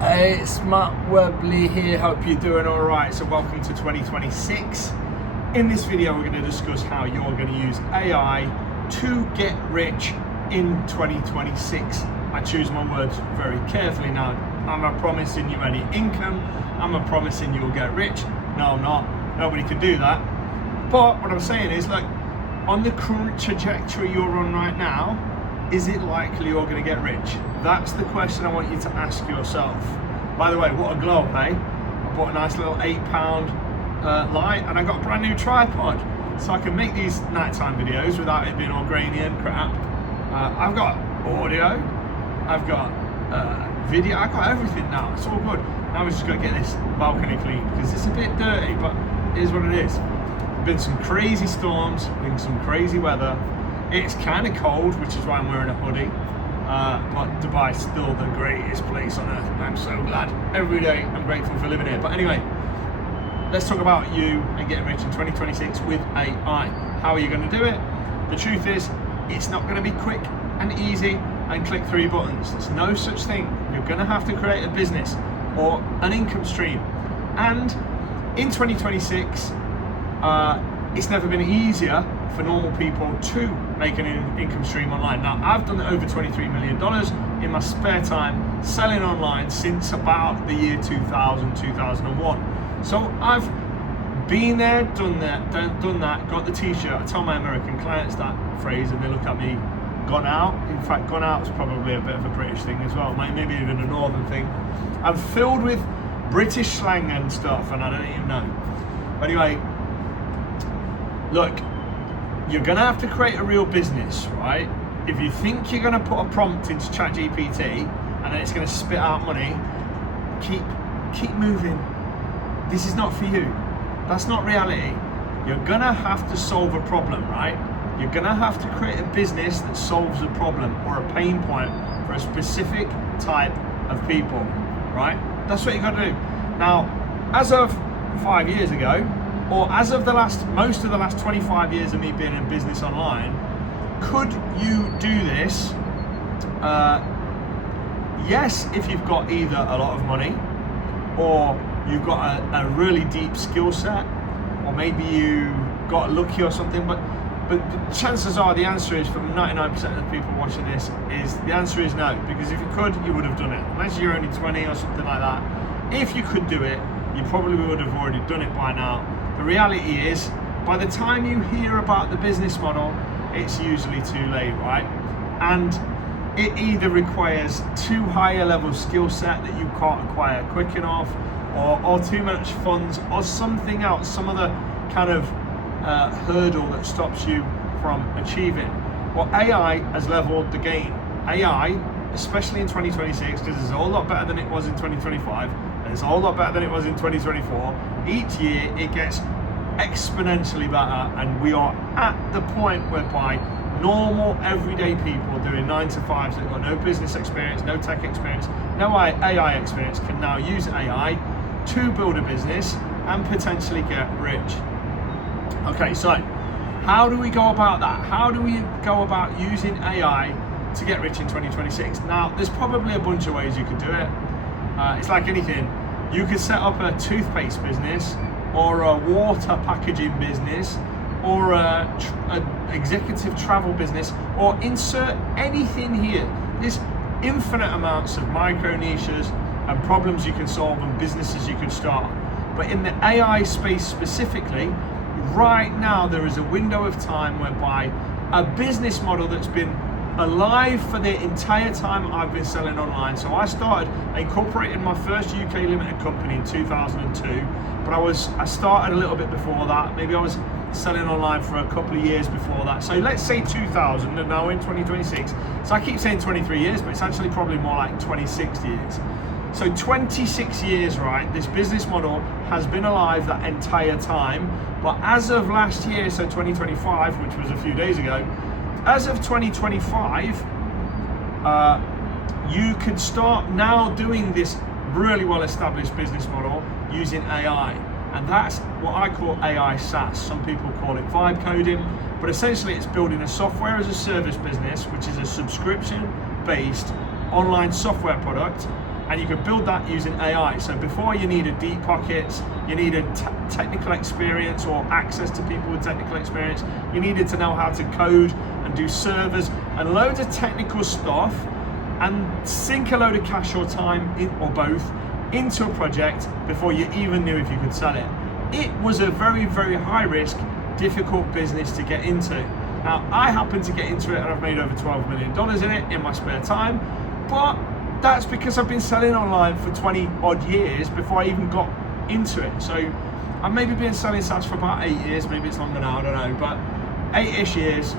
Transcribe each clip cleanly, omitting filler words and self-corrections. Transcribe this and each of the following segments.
Hey, it's Matt Webley here, hope you're doing alright. So welcome to 2026. In this video we're going to discuss how you're going to use AI to get rich in 2026. I choose my words very carefully now. I'm not promising you any income, I'm not promising you'll get rich. No, I'm not. Nobody can do that. But what I'm saying is, look, on the current trajectory you're on right now, is it likely you're going to get rich? That's the question I want you to ask yourself. By the way, what a globe, eh? I bought a nice little £8 light and I got a brand new tripod. So I can make these nighttime videos without it being all grainy and crap. I've got audio, I've got video, I've got everything now. It's all good. Now we're just going to get this balcony clean because it's a bit dirty, but it is what it is. Been some crazy storms, been some crazy weather. It's kind of cold, which is why I'm wearing a hoodie, but Dubai's still the greatest place on earth. I'm so glad. Every day I'm grateful for living here. But anyway, let's talk about you and getting rich in 2026 with AI. How are you going to do it? The truth is, it's not going to be quick and easy and click 3 buttons. There's no such thing. You're going to have to create a business or an income stream. And in 2026, it's never been easier for normal people to make an income stream online. Now, I've done over $23 million in my spare time selling online since about the year 2000, 2001. So I've been there, done that, got the t-shirt. I tell my American clients that phrase and they look at me, gone out. In fact, gone out is probably a bit of a British thing as well, maybe even a northern thing. I'm filled with British slang and stuff and I don't even know. But anyway, look, you're gonna have to create a real business, right? If you think you're gonna put a prompt into ChatGPT and then it's gonna spit out money, keep moving. This is not for you. That's not reality. You're gonna have to solve a problem, right? You're gonna have to create a business that solves a problem or a pain point for a specific type of people, right? That's what you gotta do. Now, as of 5 years ago, or as of most of the last 25 years of me being in business online, could you do this? Yes, if you've got either a lot of money, or you've got a really deep skill set, or maybe you got lucky or something, but the chances are the answer is, from 99% of the people watching this, is the answer is no, because if you could, you would have done it. Unless you're only 20 or something like that. If you could do it, you probably would have already done it by now. The reality is, by the time you hear about the business model, it's usually too late, right? And it either requires too high a level skill set that you can't acquire quick enough, or too much funds, or something else, some other kind of hurdle that stops you from achieving. Well, AI has leveled the game. AI, especially in 2026, because it's a whole lot better than it was in 2025, and it's a whole lot better than it was in 2024. Each year it gets exponentially better, and we are at the point whereby normal everyday people doing 9 to 5s that got no business experience, no tech experience, no AI experience can now use AI to build a business and potentially get rich. Okay, so how do we go about that? How do we go about using AI to get rich in 2026? Now, there's probably a bunch of ways you could do it. It's like anything. You could set up a toothpaste business, or a water packaging business, or an executive travel business, or insert anything here. There's infinite amounts of micro niches and problems you can solve and businesses you can start. But in the AI space specifically, right now there is a window of time whereby a business model that's been alive for the entire time I've been selling online. So I incorporated my first UK limited company in 2002, but I started a little bit before that. Maybe I was selling online for a couple of years before that. So let's say 2000, and now in 2026. So I keep saying 23 years, but it's actually probably more like 26 years. So 26 years, right? This business model has been alive that entire time. But as of last year, so 2025, which was a few days ago, as of 2025, you can start now doing this really well-established business model using AI. And that's what I call AI SaaS. Some people call it vibe coding, but essentially it's building a software as a service business, which is a subscription-based online software product and you could build that using AI. So before, you needed deep pockets, you needed technical experience or access to people with technical experience, you needed to know how to code and do servers and loads of technical stuff, and sink a load of cash or time or both into a project before you even knew if you could sell it. It was a very, very high risk, difficult business to get into. Now, I happen to get into it and I've made over $12 million in it in my spare time, but that's because I've been selling online for 20 odd years before I even got into it. So I've maybe been selling SaaS for about 8 years, maybe it's longer now, I don't know, but 8-ish years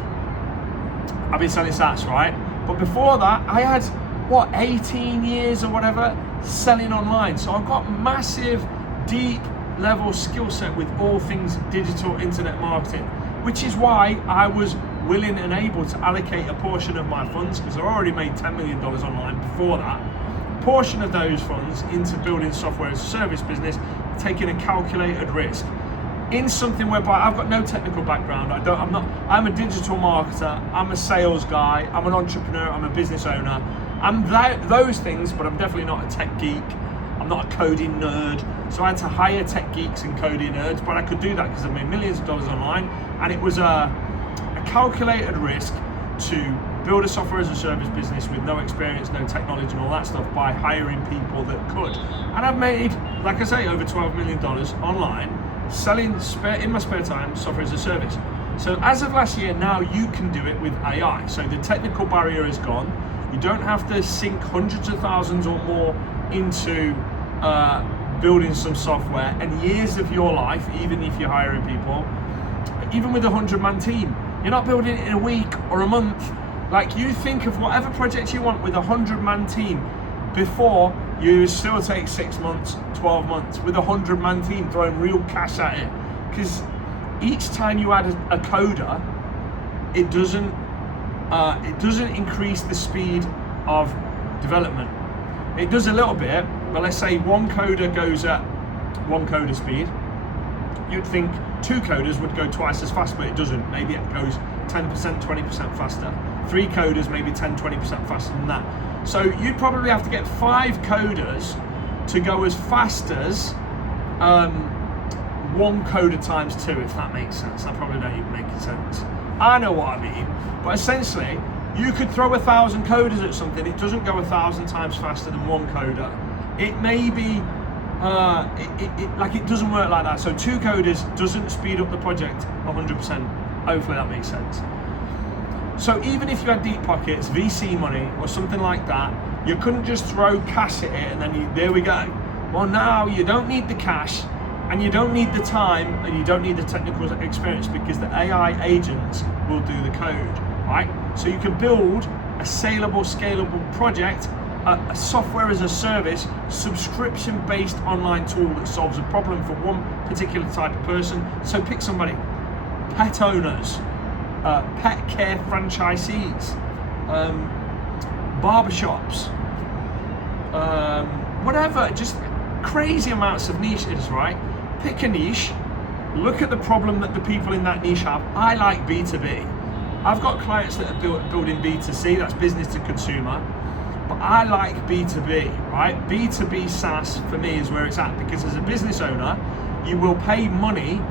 I've been selling SaaS, right? But before that, I had, 18 years or whatever selling online. So I've got massive, deep level skill set with all things digital internet marketing, which is why I was willing and able to allocate a portion of my funds, because I already made $10 million online before that, portion of those funds into building software as a service business, taking a calculated risk in something whereby I've got no technical background. I'm a digital marketer, I'm a sales guy, I'm an entrepreneur, I'm a business owner. I'm those things, but I'm definitely not a tech geek. I'm not a coding nerd. So I had to hire tech geeks and coding nerds, but I could do that because I made millions of dollars online, and it was a calculated risk to build a software as a service business with no experience, no technology and all that stuff by hiring people that could. And I've made, like I say, over $12 million online selling in my spare time software as a service. So as of last year, now you can do it with AI. So the technical barrier is gone. You don't have to sink hundreds of thousands or more into building some software and years of your life, even if you're hiring people. Even with a 100-man team, you're not building it in a week or a month. Like, you think of whatever project you want with a 100-man team. Before, you still take 6 months, 12 months with a 100-man team throwing real cash at it. Because each time you add a coder, it doesn't increase the speed of development. It does a little bit, but let's say one coder goes at one coder speed. You'd think 2 coders would go twice as fast, but it doesn't. Maybe it goes 10%, 20% faster. 3 coders, maybe 10, 20% faster than that. So you'd probably have to get 5 coders to go as fast as 1 coder times 2, if that makes sense. That probably don't even make sense. I know what I mean, but essentially, you could throw 1,000 coders at something, it doesn't go 1,000 times faster than 1 coder. It may be, it doesn't work like that. So 2 coders doesn't speed up the project 100%. Hopefully that makes sense. So even if you had deep pockets, VC money, or something like that, you couldn't just throw cash at it and then there we go. Well, now you don't need the cash, and you don't need the time, and you don't need the technical experience, because the AI agents will do the code, right? So you can build a saleable, scalable project, a software as a service, subscription-based online tool that solves a problem for one particular type of person. So pick somebody: pet owners, pet care franchisees, barbershops, whatever, just crazy amounts of niches, right? Pick a niche, look at the problem that the people in that niche have. I like B2B. I've got clients that are building B2C, that's business to consumer, but I like B2B, right? B2B SaaS for me is where it's at, because as a business owner, you will pay money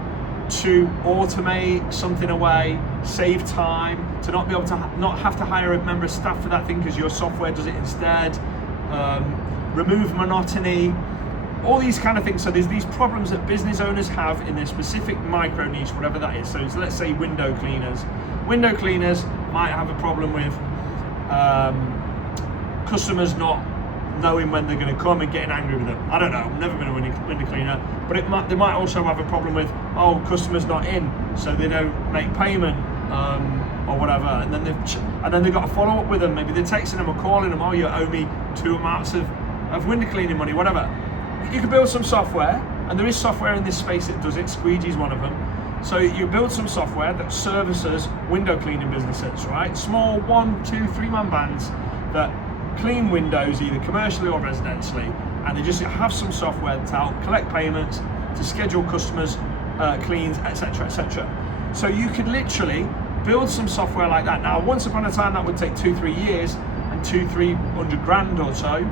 to automate something away, save time, to not be able to not have to hire a member of staff for that thing because your software does it instead, remove monotony, all these kind of things. So there's these problems that business owners have in their specific micro niche, whatever that is. So let's say window cleaners. Window cleaners might have a problem with customers not knowing when they're going to come and getting angry with them. I don't know, I've never been a window cleaner, but they might also have a problem with, customers not in, so they don't make payment or whatever, and then they've got to follow up with them. Maybe they're texting them or calling them, you owe me 2 amounts of window cleaning money, whatever. You can build some software, and there is software in this space that does it. Squeegee's one of them. So you build some software that services window cleaning businesses, right? Small 1, 2, 3-man bands that clean windows, either commercially or residentially, and they just have some software to help collect payments, to schedule customers, cleans, etc., etc. So you could literally build some software like that. Now, once upon a time, that would take 2-3 years and 200-300 grand or so.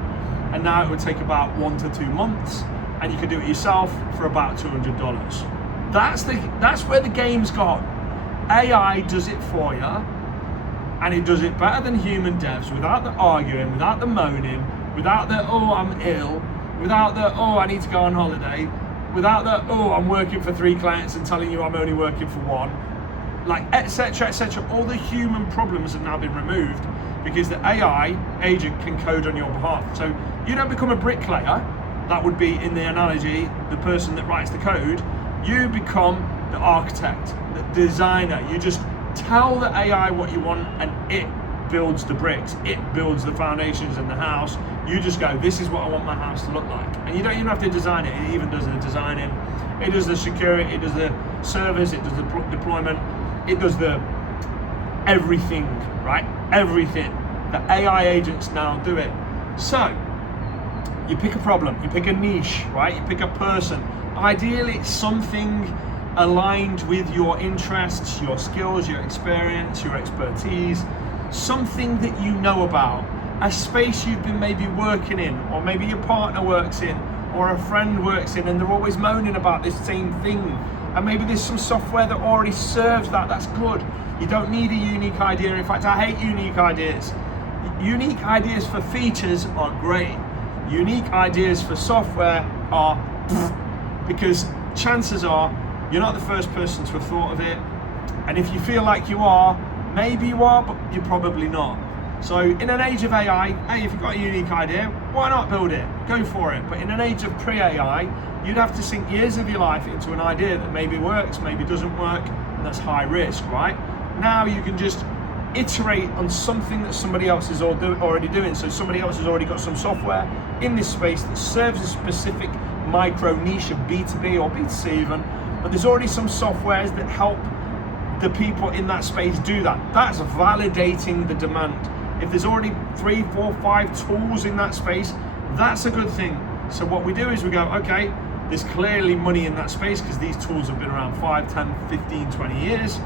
and now it would take about 1 to 2 months, and you could do it yourself for about $200. That's where the game's gone. AI does it for you, and it does it better than human devs, without the arguing, without the moaning, without the, oh, I'm ill, without the, oh, I need to go on holiday, without the, oh, I'm working for 3 clients and telling you I'm only working for 1, like, etc., etc. All the human problems have now been removed because the AI agent can code on your behalf. So you don't become a bricklayer. That would be, in the analogy, the person that writes the code. You become the architect, the designer. You just tell the AI what you want, and it builds the bricks, it builds the foundations in the house. You just go, this is what I want my house to look like. And you don't even have to design it. It even does the designing, it does the security, it does the service, it does the deployment, it does the everything, right? Everything. The AI agents now do it. So you pick a problem, you pick a niche, right? You pick a person. Ideally, it's something aligned with your interests, your skills, your experience, your expertise, something that you know about, a space you've been maybe working in, or maybe your partner works in, or a friend works in, and they're always moaning about this same thing. And maybe there's some software that already serves that. That's good. You don't need a unique idea. In fact, I hate unique ideas. Unique ideas for features are great. Unique ideas for software are because chances are you're not the first person to have thought of it. And if you feel like you are, maybe you are, but you're probably not. So in an age of AI, hey, if you've got a unique idea, why not build it? Go for it. But in an age of pre-AI, you'd have to sink years of your life into an idea that maybe works, maybe doesn't work, and that's high risk, right? Now you can just iterate on something that somebody else is already doing. So somebody else has already got some software in this space that serves a specific micro niche of B2B or B2C even, but there's already some softwares that help the people in that space do that. That's validating the demand. If there's already 3, 4, 5 tools in that space, that's a good thing. So what we do is we go, okay, there's clearly money in that space because these tools have been around 5, 10, 15, 20 years.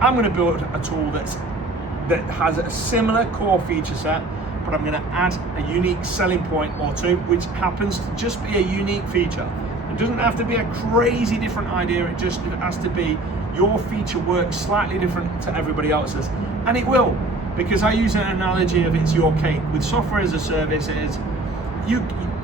I'm going to build a tool that has a similar core feature set, but I'm going to add a unique selling point or two, which happens to just be a unique feature. It doesn't have to be a crazy different idea. It has to be your feature works slightly different to everybody else's, and it will, because I use an analogy of it's your cake. With software as a service, it is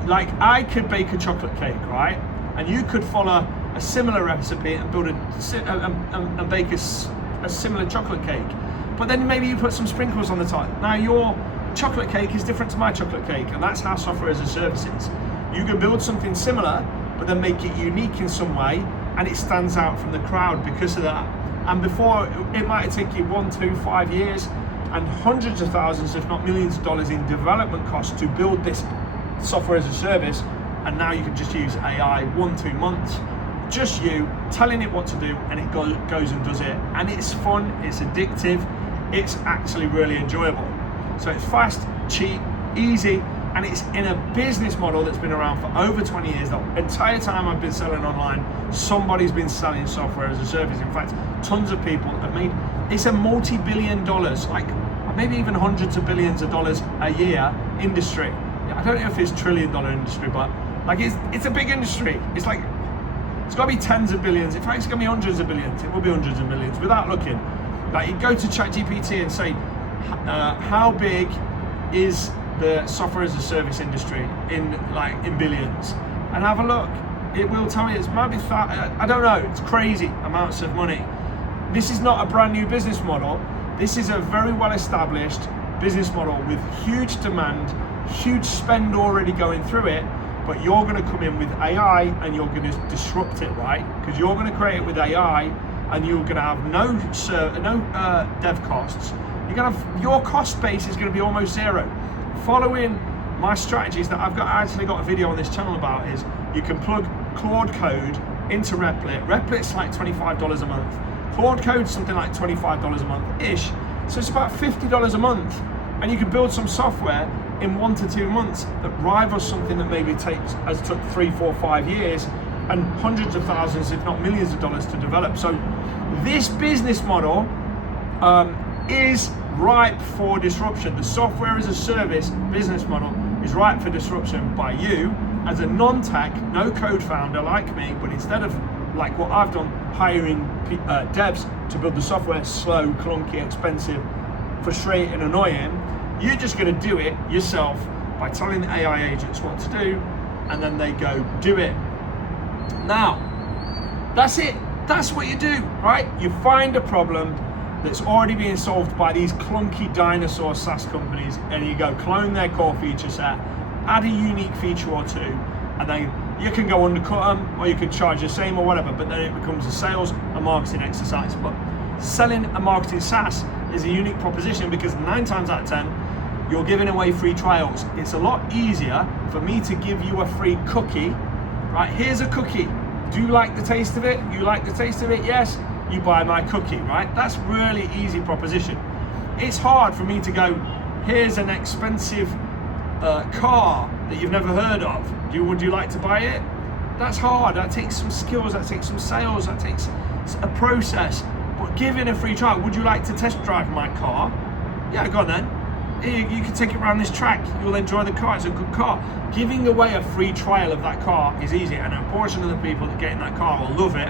like I could bake a chocolate cake, right? And you could follow a similar recipe and build and bake a similar chocolate cake. But then maybe you put some sprinkles on the top. Now your chocolate cake is different to my chocolate cake, and that's how software as a service is. You can build something similar, but then make it unique in some way, and it stands out from the crowd because of that. And before, it might take you 1, 2, 5 years and hundreds of thousands, if not millions of dollars in development costs to build this software as a service, and now you can just use AI 1, 2 months, just you telling it what to do, and it goes and does it. And it's fun, it's addictive, it's actually really enjoyable. So it's fast, cheap, easy, and it's in a business model that's been around for over 20 years. The entire time I've been selling online, somebody's been selling software as a service. In fact, tons of people have made, it's a multi-billion dollars, like maybe even hundreds of billions of dollars a year industry. I don't know if it's $1 trillion industry, but like it's a big industry. It's like, it's got to be tens of billions. In fact, it's going to be hundreds of billions. It will be hundreds of millions without looking. Like, you go to ChatGPT and say, how big is the software as a service industry in billions, and have a look. It will tell you. It might be I don't know. It's crazy amounts of money. This is not a brand new business model. This is a very well established business model with huge demand, huge spend already going through it. But you're going to come in with AI and you're going to disrupt it, right? Because you're going to create it with AI, and you're going to have no dev costs. You're going to have, your cost base is going to be almost zero. Following my strategies that I actually got a video on this channel about is you can plug Claude Code into Replit. Replit's like $25 a month. Claude Code's something like $25 a month-ish. So it's about $50 a month. And you can build some software in 1 to 2 months that rivals something that maybe took 3, 4, 5 years and hundreds of thousands, if not millions of dollars to develop. So this business model is ripe for disruption. The software as a service business model is ripe for disruption by you as a non-tech, no code founder like me, but instead of like what I've done, hiring devs to build the software, slow, clunky, expensive, frustrating, annoying, you're just going to do it yourself by telling the AI agents what to do, and then they go do it. Now, that's it. That's what you do, right? You find a problem that's already being solved by these clunky dinosaur SaaS companies, and you go clone their core feature set, add a unique feature or two, and then you can go undercut them, or you can charge the same or whatever, but then it becomes a sales and marketing exercise. But selling a marketing SaaS is a unique proposition because 9 times out of 10, you're giving away free trials. It's a lot easier for me to give you a free cookie, right? Here's a cookie. Do you like the taste of it? You like the taste of it? Yes, you buy my cookie, right? That's really easy proposition. It's hard for me to go, here's an expensive car that you've never heard of. Would you like to buy it? That's hard. That takes some skills, that takes some sales, that takes a process. But giving a free trial, would you like to test drive my car? Yeah, go on then. You can take it around this track. You'll enjoy the car. It's a good car. Giving away a free trial of that car is easy, and a portion of the people that get in that car will love it.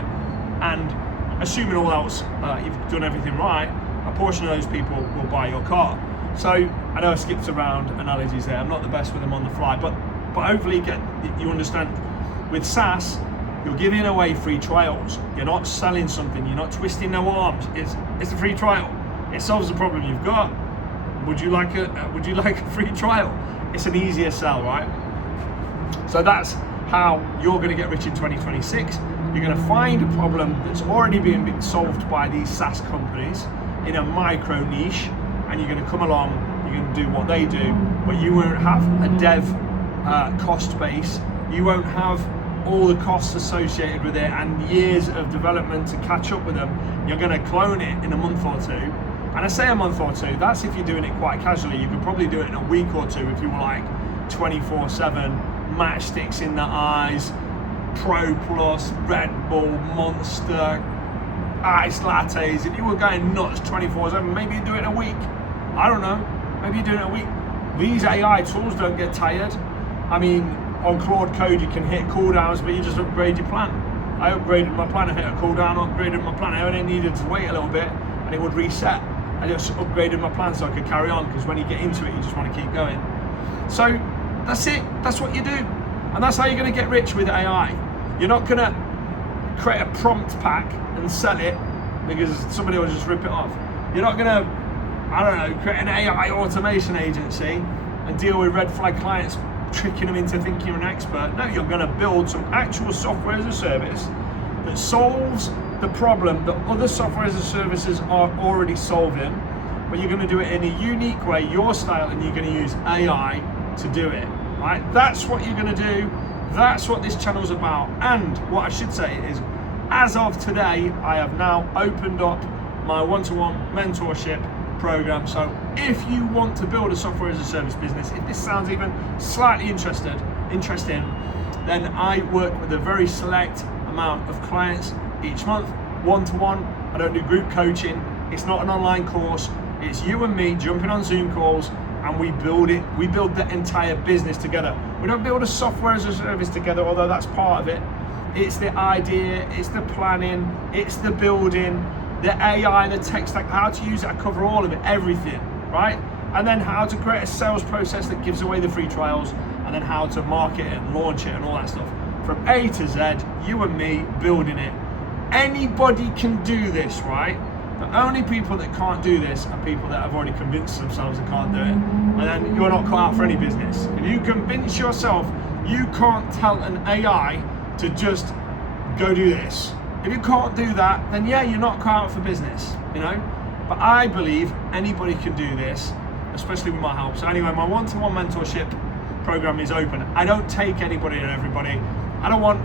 And assuming all else, you've done everything right, a portion of those people will buy your car. So I know I skipped around analogies there. I'm not the best with them on the fly, but hopefully you understand. With SaaS, you're giving away free trials. You're not selling something. You're not twisting no arms. It's a free trial. It solves the problem you've got. Would you like a free trial? It's an easier sell, right? So that's how you're going to get rich in 2026. You're going to find a problem that's already being solved by these SaaS companies in a micro niche, and you're going to come along, you're going to do what they do, but you won't have a dev cost base. You won't have all the costs associated with it and years of development to catch up with them. You're going to clone it in a month or two. And I say a month or two, that's if you're doing it quite casually. You could probably do it in a week or two if you were like 24/7, matchsticks in the eyes, Pro Plus, Red Bull, Monster, iced lattes. If you were going nuts 24/7, maybe you do it in a week. I don't know, maybe you do it in a week. These AI tools don't get tired. I mean, on Claude Code you can hit cooldowns, but you just upgrade your plan. I upgraded my plan, I hit a cooldown, upgraded my plan. I only needed to wait a little bit and it would reset. I just upgraded my plan so I could carry on, because when you get into it, you just want to keep going. So that's it. That's what you do. And that's how you're going to get rich with AI. You're not going to create a prompt pack and sell it because somebody will just rip it off. You're not going to, I don't know, create an AI automation agency and deal with red flag clients, tricking them into thinking you're an expert. No, you're going to build some actual software as a service that solves the problem that other software as a services are already solving, but you're going to do it in a unique way, your style, and you're going to use AI to do it, right? That's what you're going to do. That's what this channel's about. And what I should say is, as of today, I have now opened up my one-to-one mentorship program. So if you want to build a software as a service business, if this sounds even slightly interesting, then I work with a very select amount of clients each month, one-to-one. I don't do group coaching. It's not an online course. It's you and me jumping on Zoom calls, and we build it. We build the entire business together. We don't build a software as a service together, although that's part of it. It's the idea, it's the planning, it's the building, the AI, the tech stack, how to use it. I cover all of it, everything, right? And then how to create a sales process that gives away the free trials, and then how to market it and launch it and all that stuff. From A to Z, you and me building it. Anybody can do this, right? The only people that can't do this are people that have already convinced themselves they can't do it. And then you're not cut out for any business. If you convince yourself you can't tell an AI to just go do this, if you can't do that, then yeah, you're not cut out for business, you know? But I believe anybody can do this, especially with my help. So anyway, my one-to-one mentorship program is open. I don't take anybody and everybody. I don't want,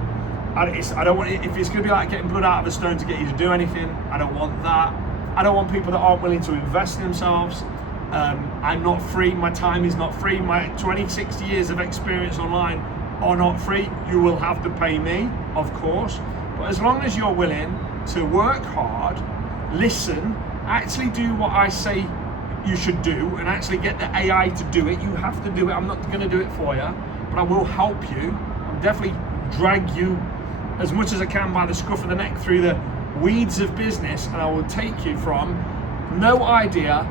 if it's gonna be like getting blood out of a stone to get you to do anything, I don't want that. I don't want people that aren't willing to invest in themselves. I'm not free, my time is not free. My 26 years of experience online are not free. You will have to pay me, of course. But as long as you're willing to work hard, listen, actually do what I say you should do and actually get the AI to do it. You have to do it. I'm not going to do it for you, but I will help you. I'll definitely drag you as much as I can by the scruff of the neck through the weeds of business, and I will take you from no idea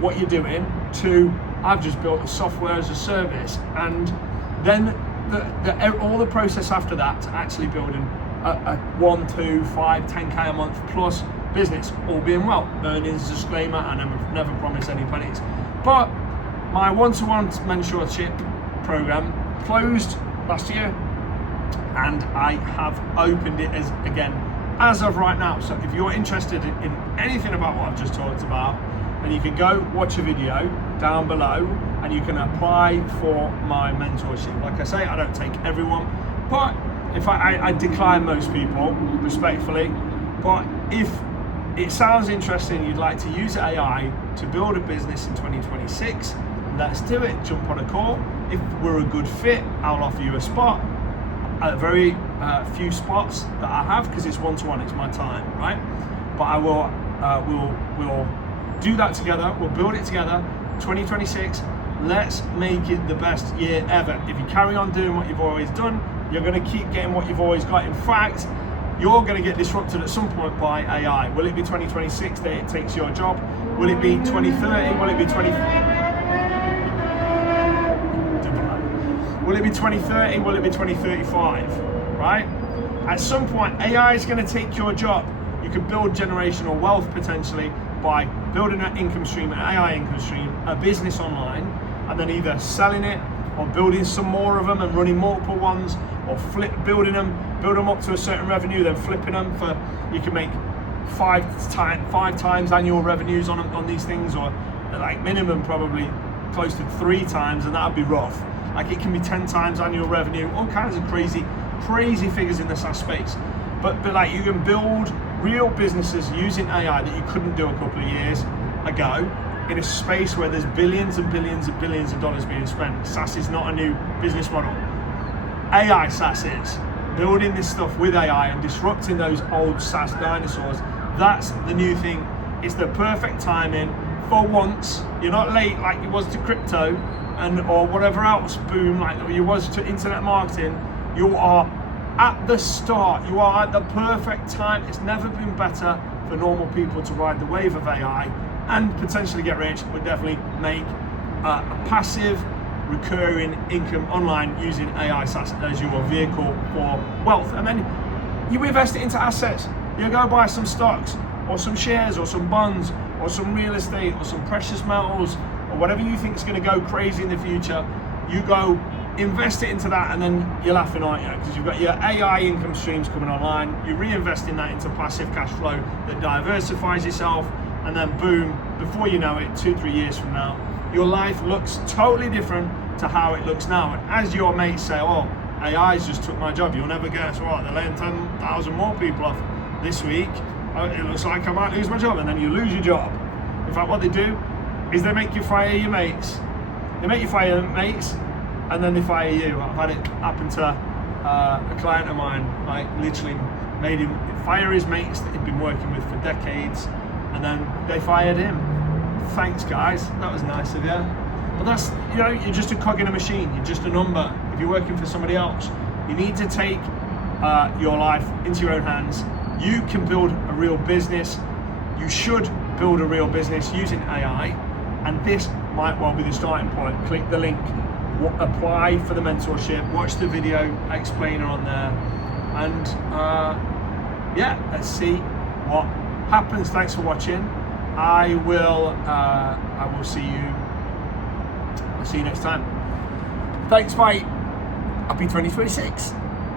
what you're doing to I've just built a software as a service, and then all the process after that to actually building a 1, 2, 5, 10k a month plus business, all being well. Earnings disclaimer, and I never promise any pennies. But my one-to-one mentorship program closed last year, and I have opened it as of right now. So if you're interested in anything about what I've just talked about, then you can go watch a video down below and you can apply for my mentorship. Like I say, I don't take everyone, but if I decline most people respectfully. But if it sounds interesting, you'd like to use AI to build a business in 2026, let's do it. Jump on a call. If we're a good fit, I'll offer you a spot. Very few spots that I have, because it's one-to-one, it's my time, right? But I will, we'll do that together. We'll build it together. 2026. Let's make it the best year ever. If you carry on doing what you've always done, you're going to keep getting what you've always got. In fact, you're going to get disrupted at some point by AI. Will it be 2026 that it takes your job? Will it be 2030? Will it be 2030? Will it be 2035? Right? At some point, AI is going to take your job. You could build generational wealth potentially by building an income stream, an AI income stream, a business online, and then either selling it or building some more of them and running multiple ones, or building them up to a certain revenue, then flipping them for, you can make five times annual revenues on these things, or like minimum probably close to 3 times, and that'd be rough. Like it can be 10 times annual revenue, all kinds of crazy figures in the SaaS space. But like you can build real businesses using AI that you couldn't do a couple of years ago in a space where there's billions and billions and billions of dollars being spent. SaaS is not a new business model. AI SaaS is. Building this stuff with AI and disrupting those old SaaS dinosaurs, that's the new thing. It's the perfect timing. For once, you're not late like you was to crypto or whatever else boom like you was to internet marketing. You are at the start. You are at the perfect time. It's never been better for normal people to ride the wave of AI and potentially get rich, but definitely make a passive recurring income online using AI SaaS as your vehicle for wealth. And then you invest it into assets. You go buy some stocks or some shares or some bonds or some real estate or some precious metals or whatever you think is going to go crazy in the future. You go invest it into that, and then you're laughing, aren't you? Because you've got your AI income streams coming online. You're reinvesting that into passive cash flow that diversifies yourself, and then boom, before you know it, 2-3 years from now, your life looks totally different to how it looks now. And as your mates say, oh, AI's just took my job, you'll never guess what, they're laying 10,000 more people off this week. It looks like I might lose my job, and then you lose your job. In fact, what they do is they make you fire your mates. They make you fire your mates, and then they fire you. I've had it happen to a client of mine, like literally made him fire his mates that he'd been working with for decades, and then they fired him. Thanks guys, that was nice of you. But that's, you know, you're just a cog in a machine, you're just a number. If you're working for somebody else, you need to take your life into your own hands. You can build a real business. You should build a real business using AI, and this might well be the starting point. Click the link, apply for the mentorship, watch the video explainer on there, and yeah, let's see what happens. Thanks for watching. I will see you. I'll see you next time. Thanks, bye. Happy 2026.